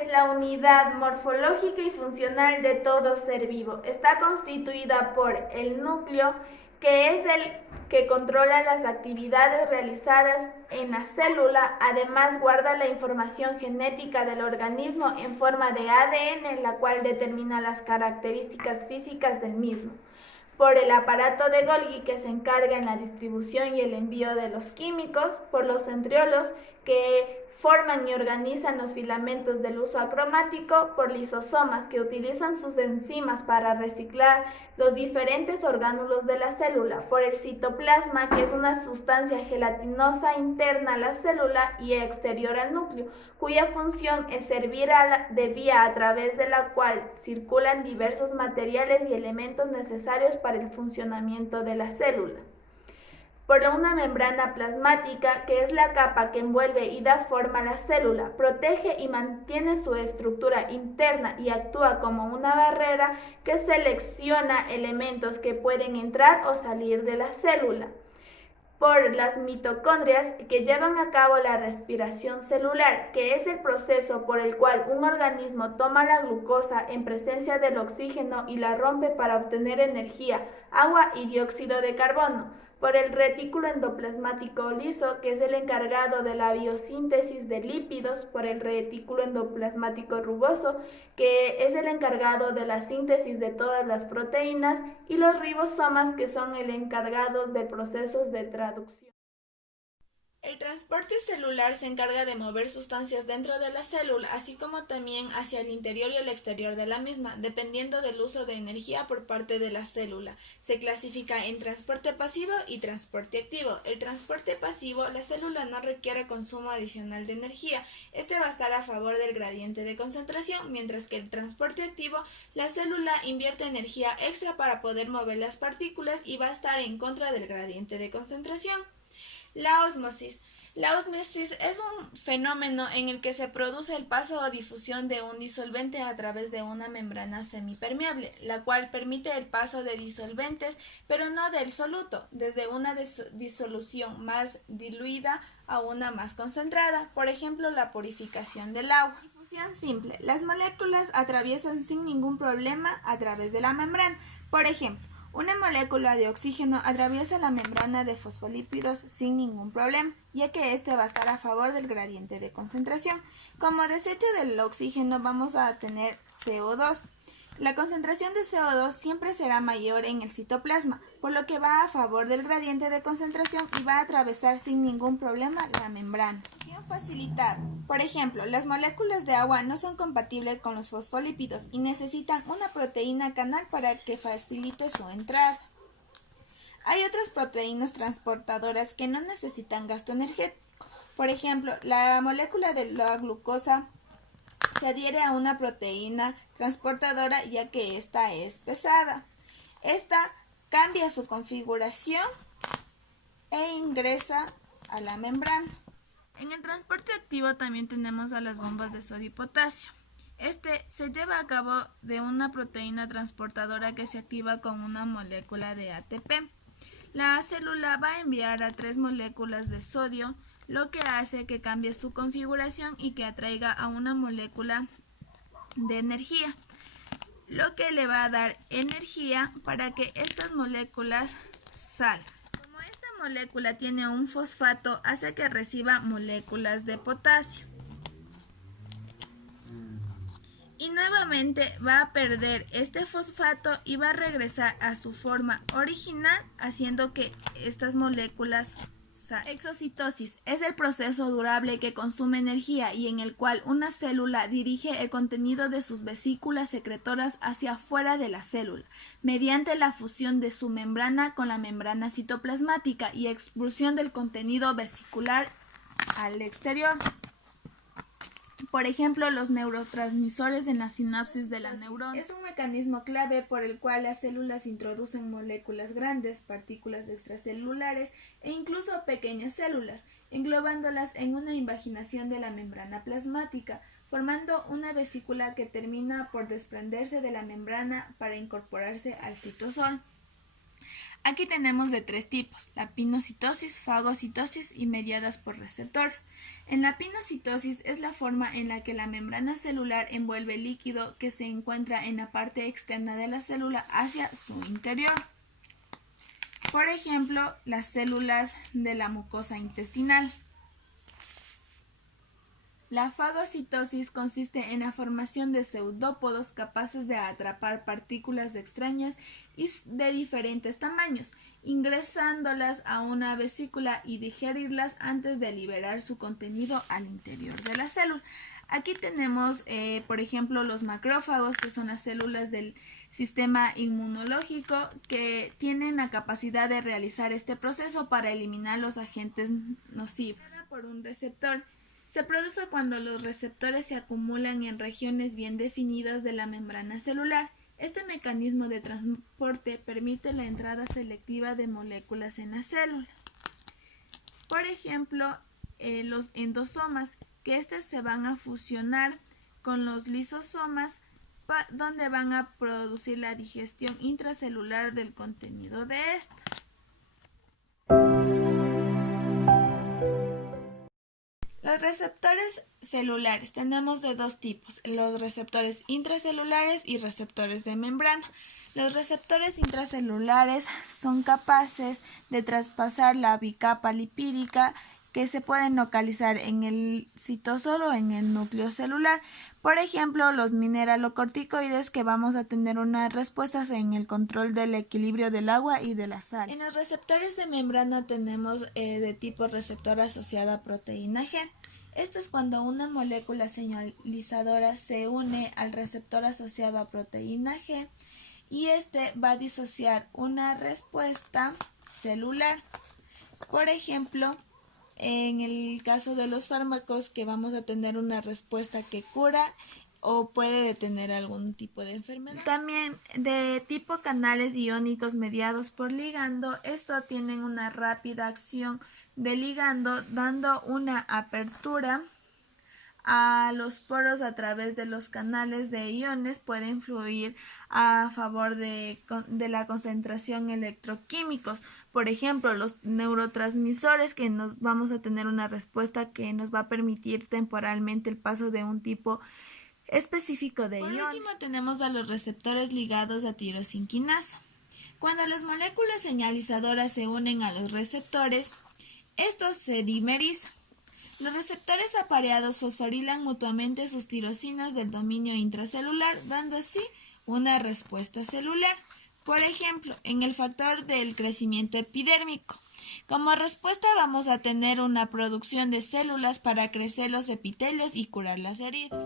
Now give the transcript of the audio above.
es la unidad morfológica y funcional de todo ser vivo. Está constituida por el núcleo, que es el que controla las actividades realizadas en la célula. Además, guarda la información genética del organismo en forma de ADN, la cual determina las características físicas del mismo. Por el aparato de Golgi, que se encarga en la distribución y el envío de los químicos, por los centriolos, que forman y organizan los filamentos del uso acromático, por lisosomas, que utilizan sus enzimas para reciclar los diferentes orgánulos de la célula, por el citoplasma, que es una sustancia gelatinosa interna a la célula y exterior al núcleo, cuya función es servir de vía a través de la cual circulan diversos materiales y elementos necesarios para el funcionamiento de la célula. Por una membrana plasmática, que es la capa que envuelve y da forma a la célula, protege y mantiene su estructura interna y actúa como una barrera que selecciona elementos que pueden entrar o salir de la célula. Por las mitocondrias, que llevan a cabo la respiración celular, que es el proceso por el cual un organismo toma la glucosa en presencia del oxígeno y la rompe para obtener energía, agua y dióxido de carbono. Por el retículo endoplasmático liso, que es el encargado de la biosíntesis de lípidos. Por el retículo endoplasmático rugoso, que es el encargado de la síntesis de todas las proteínas, y los ribosomas, que son el encargado de procesos de traducción. El transporte celular se encarga de mover sustancias dentro de la célula, así como también hacia el interior y el exterior de la misma, dependiendo del uso de energía por parte de la célula. Se clasifica en transporte pasivo y transporte activo. El transporte pasivo, la célula no requiere consumo adicional de energía. Este va a estar a favor del gradiente de concentración, mientras que el transporte activo, la célula invierte energía extra para poder mover las partículas y va a estar en contra del gradiente de concentración. La ósmosis. La ósmosis es un fenómeno en el que se produce el paso o difusión de un disolvente a través de una membrana semipermeable, la cual permite el paso de disolventes, pero no del soluto, desde una disolución más diluida a una más concentrada, por ejemplo, la purificación del agua. Difusión simple. Las moléculas atraviesan sin ningún problema a través de la membrana. Por ejemplo, una molécula de oxígeno atraviesa la membrana de fosfolípidos sin ningún problema, ya que este va a estar a favor del gradiente de concentración. Como desecho del oxígeno vamos a tener CO2. La concentración de CO2 siempre será mayor en el citoplasma, por lo que va a favor del gradiente de concentración y va a atravesar sin ningún problema la membrana. Facilitada. Por ejemplo, las moléculas de agua no son compatibles con los fosfolípidos y necesitan una proteína canal para que facilite su entrada. Hay otras proteínas transportadoras que no necesitan gasto energético. Por ejemplo, la molécula de la glucosa se adhiere a una proteína transportadora ya que ésta es pesada. Esta cambia su configuración e ingresa a la membrana. En el transporte activo también tenemos a las bombas de sodio y potasio. Este se lleva a cabo de una proteína transportadora que se activa con una molécula de ATP. La célula va a enviar a 3 moléculas de sodio, lo que hace que cambie su configuración y que atraiga a una molécula de energía, lo que le va a dar energía para que estas moléculas salgan. Molécula tiene un fosfato, hace que reciba moléculas de potasio. Y nuevamente va a perder este fosfato y va a regresar a su forma original, haciendo que estas moléculas salgan. Exocitosis es el proceso durable que consume energía y en el cual una célula dirige el contenido de sus vesículas secretoras hacia afuera de la célula, mediante la fusión de su membrana con la membrana citoplasmática y expulsión del contenido vesicular al exterior. Por ejemplo, los neurotransmisores en la sinapsis de la neurona. Es un mecanismo clave por el cual las células introducen moléculas grandes, partículas extracelulares e incluso pequeñas células, englobándolas en una invaginación de la membrana plasmática, formando una vesícula que termina por desprenderse de la membrana para incorporarse al citosol. Aquí tenemos de 3 tipos: la pinocitosis, fagocitosis y mediadas por receptores. En la pinocitosis es la forma en la que la membrana celular envuelve líquido que se encuentra en la parte externa de la célula hacia su interior. Por ejemplo, las células de la mucosa intestinal. La fagocitosis consiste en la formación de pseudópodos capaces de atrapar partículas extrañas y de diferentes tamaños, ingresándolas a una vesícula y digerirlas antes de liberar su contenido al interior de la célula. Aquí tenemos, por ejemplo, los macrófagos, que son las células del sistema inmunológico que tienen la capacidad de realizar este proceso para eliminar los agentes nocivos. Por un receptor. Se produce cuando los receptores se acumulan en regiones bien definidas de la membrana celular. Este mecanismo de transporte permite la entrada selectiva de moléculas en la célula. Por ejemplo, los endosomas, que estos se van a fusionar con los lisosomas, donde van a producir la digestión intracelular del contenido de esta. Los receptores celulares tenemos de 2 tipos: los receptores intracelulares y receptores de membrana. Los receptores intracelulares son capaces de traspasar la bicapa lipídica que se pueden localizar en el citosol o en el núcleo celular. Por ejemplo, los mineralocorticoides, que vamos a tener unas respuestas en el control del equilibrio del agua y de la sal. En los receptores de membrana tenemos de tipo receptor asociado a proteína G. Esto es cuando una molécula señalizadora se une al receptor asociado a proteína G y este va a disociar una respuesta celular. Por ejemplo, en el caso de los fármacos, que vamos a tener una respuesta que cura o puede detener algún tipo de enfermedad. También de tipo canales iónicos mediados por ligando, estos tienen una rápida acción de ligando, dando una apertura a los poros a través de los canales de iones. Puede influir a favor de la concentración electroquímicos. Por ejemplo, los neurotransmisores, que nos vamos a tener una respuesta que nos va a permitir temporalmente el paso de un tipo específico de ion. Por último, tenemos a los receptores ligados a tirosinquinasa. Cuando las moléculas señalizadoras se unen a los receptores, estos se dimerizan. Los receptores apareados fosforilan mutuamente sus tirosinas del dominio intracelular, dando así una respuesta celular. Por ejemplo, en el factor del crecimiento epidérmico. Como respuesta vamos a tener una producción de células para crecer los epitelios y curar las heridas.